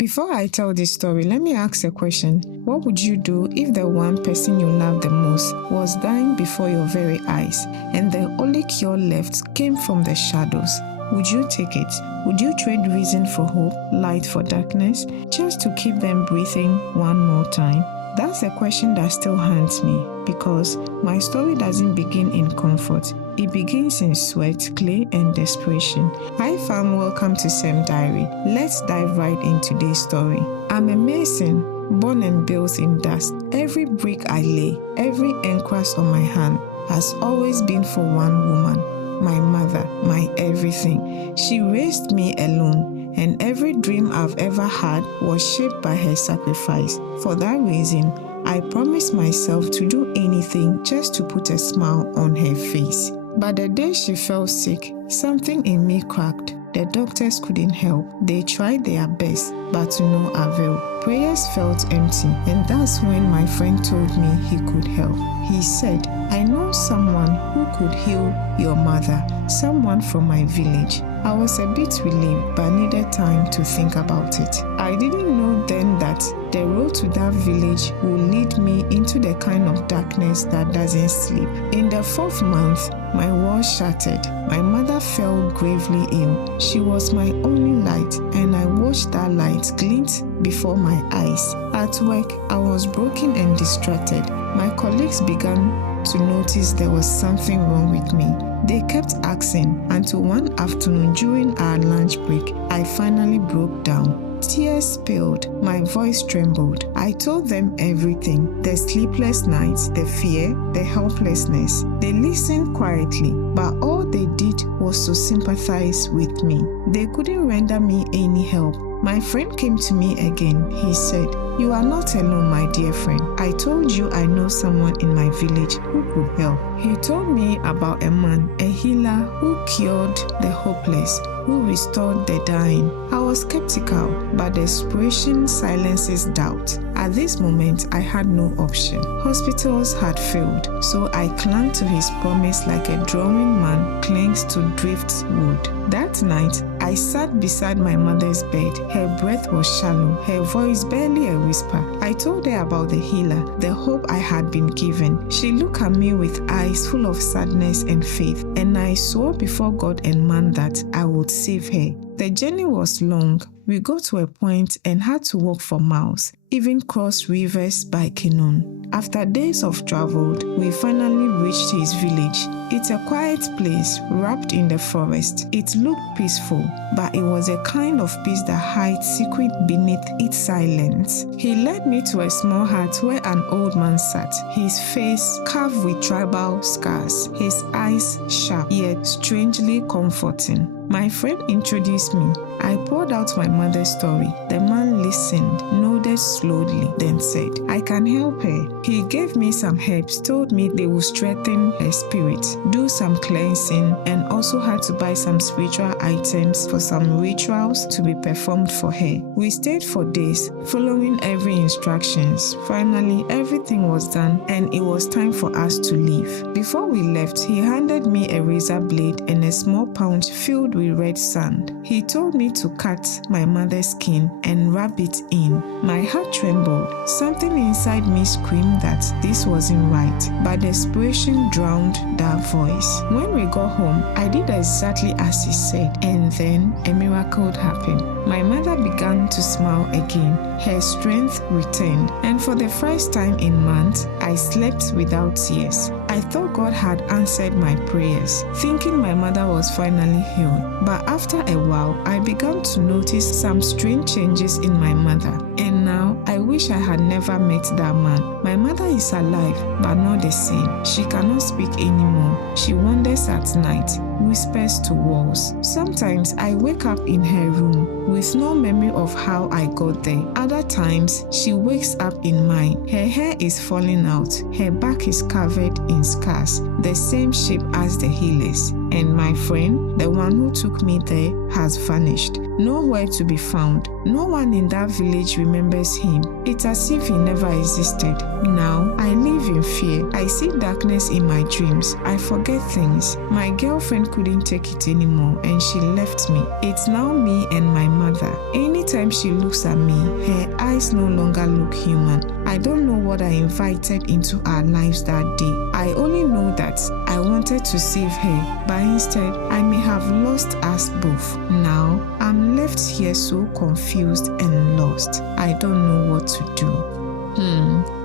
Before I tell this story, let me ask a question. What would you do if the one person you love the most was dying before your very eyes and the only cure left came from the shadows? Would you take it? Would you trade reason for hope, light for darkness, just to keep them breathing one more time? That's a question that still haunts me because my story doesn't begin in comfort. It begins in sweat, clay, and desperation. Hi fam, welcome to Sam Diary. Let's dive right into today's story. I'm a mason, born and built in dust. Every brick I lay, every encrust on my hand has always been for one woman, my mother, my everything. She raised me alone, and every dream I've ever had was shaped by her sacrifice. For that reason, I promised myself to do anything just to put a smile on her face. But the day she fell sick, something in me cracked. The doctors couldn't help. They tried their best, but to no avail. Prayers felt empty, and that's when my friend told me he could help. He said, I know someone who could heal your mother, someone from my village. I was a bit relieved, but needed time to think about it. I didn't know then that the road to that village would lead me into the kind of darkness that doesn't sleep. In the 4th month, my world shattered. My mother fell gravely ill. She was my only light, and I watched that light glint before my eyes. At work, I was broken and distracted. My colleagues began to notice there was something wrong with me. They kept asking, until one afternoon during our lunch break, I finally broke down. Tears spilled, my voice trembled. I told them everything, the sleepless nights, the fear, the helplessness. They listened quietly, but all they did was to sympathize with me. They couldn't render me any help. My friend came to me again. He said, You are not alone, my dear friend. I told you I know someone in my village who could help. He told me about a man, a healer who cured the hopeless, who restored the dying. I was skeptical, but desperation silences doubt. At this moment, I had no option. Hospitals had failed, so I clung to his promise like a drowning man clings to driftwood. That night, I sat beside my mother's bed. Her breath was shallow, her voice barely a whisper. I told her about the healer, the hope I had been given. She looked at me with eyes full of sadness and faith, and I swore before God and man that I would save her. The journey was long. We got to a point and had to walk for miles, even cross rivers by canoe. After days of travel, we finally reached his village. It's a quiet place wrapped in the forest. It looked peaceful, but it was a kind of peace that hides secret beneath its silence. He led me to a small hut where an old man sat, his face carved with tribal scars, his eyes sharp yet strangely comforting. My friend introduced me. I poured out my mother's story. The man listened, nodded slowly, then said, I can help her. He gave me some herbs, told me they would strengthen her spirit, do some cleansing, and also had to buy some spiritual items for some rituals to be performed for her. We stayed for days, following every instructions. Finally, everything was done, and it was time for us to leave. Before we left, he handed me a razor blade and a small pouch filled with red sand. He told me to cut my mother's skin and rub it in. My heart trembled. Something inside me screamed that this wasn't right, but desperation drowned that voice. When we got home, I did exactly as he said, and then a miracle happened. My mother began to smile again. Her strength returned, and for the first time in months, I slept without tears. I thought God had answered my prayers, thinking my mother was finally healed. But after a while, I began to notice some strange changes in my mother. And now, I wish I had never met that man. My mother is alive, but not the same. She cannot speak anymore. She wanders at night, whispers to walls. Sometimes I wake up in her room with no memory of how I got there. Other times, she wakes up in mine. Her hair is falling out. Her back is covered in scars, the same shape as the healers. and my friend, the one who took me there, has vanished. Nowhere to be found. No one in that village remembers him. It's as if he never existed. Now, I live in fear. I see darkness in my dreams. I forget things. My girlfriend couldn't take it anymore and she left me. It's now me and my mother. Anytime she looks at me, her eyes no longer look human. I don't know what I invited into our lives that day. I only know that I wanted to save her, but instead, I may have lost us both. Now, I'm left here so confused and lost. I don't know what to do.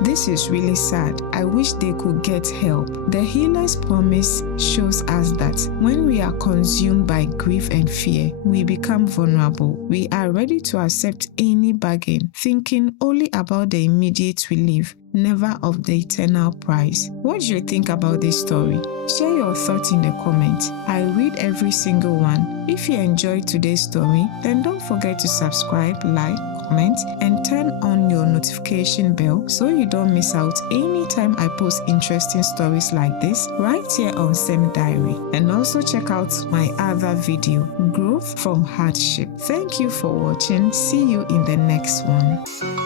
This is really sad. I wish they could get help. The healer's promise shows us that when we are consumed by grief and fear, we become vulnerable. We are ready to accept any bargain, thinking only about the immediate relief, never of the eternal price. What do you think about this story? Share your thoughts in the comments. I read every single one. If you enjoyed today's story, then don't forget to subscribe, like, comment, and turn on your notification bell so you don't miss out anytime I post interesting stories like this right here on Sem Diary. And also check out my other video, Growth from Hardship. Thank you for watching. See you in the next one.